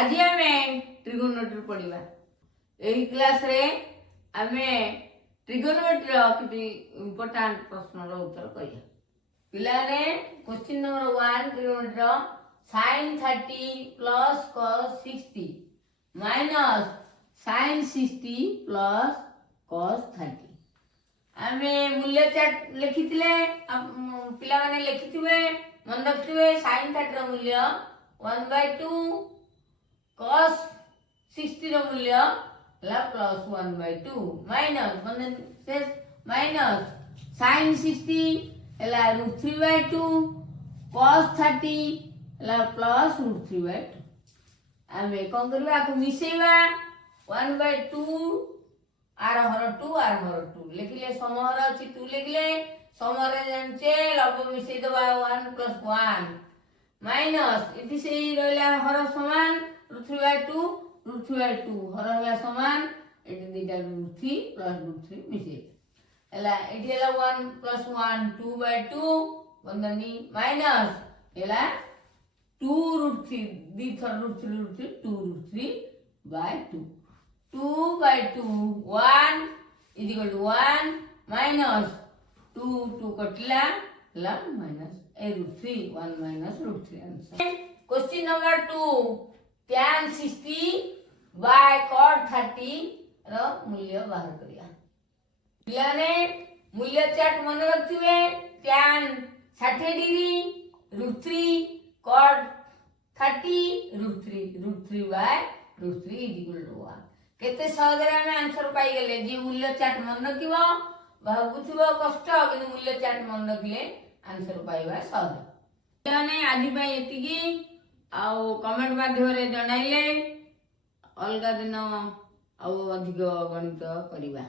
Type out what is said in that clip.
आज आम ट्रिगोनोमेट्री पढ़ा यही क्लास रे आम ट्रिगोनोमेट्री किसी इंपोर्टाट प्रश्न उत्तर करिया पिलाने question number 1 trigonometry sin 30 plus cos 60 minus sin 60 plus cos 30 आमे मूल्य चार्ट लिखिथिले पिला माने लिखिथिबे मन रखिथिबे sin 30 रो मूल्य 1/2 cos 60 रो मूल्य ला प्लस 1/2 माइनस मन से माइनस sin 60 ला √3/2 cos 30 ला प्लस √3/2 आमे कोन करबा को मिसेबा 1/2 आर हर 2 आर हर 2 लिखले समहर अछि 2 लिखले समहर जानचे लब मिसे दबा 1 + 1 माइनस इति से रहला हर समान √3/2 √3/2 हर हला समान एति दिटा √3 + √3 मिसे एला एति हला 1 + 1 2/2 बंदनी माइनस एला 2 √3 दी थर √3 2√3/2 2/2 1 is equal to 1 minus 2 कटला ला minus √3 1 minus √3 answer question number 2 tan 60 by cot 30 रो मूल्य बाहर करिया पिलाने मूल्य चार्ट मन रखिबे tan 60 degree √3 cot 30 √3 is equal to 1 केते सहज रे हम आंसर पाई गेले जे मूल्य चार्ट मन रखिबो भाबुथिबो कष्ट किंतु मूल्य चार्ट मन रखले आंसर पाइबा सहज माने आज पई एतिकी आ कमेंट माध्यम रे जणाइले अलगा दिन आ अधिक गणित करिबा।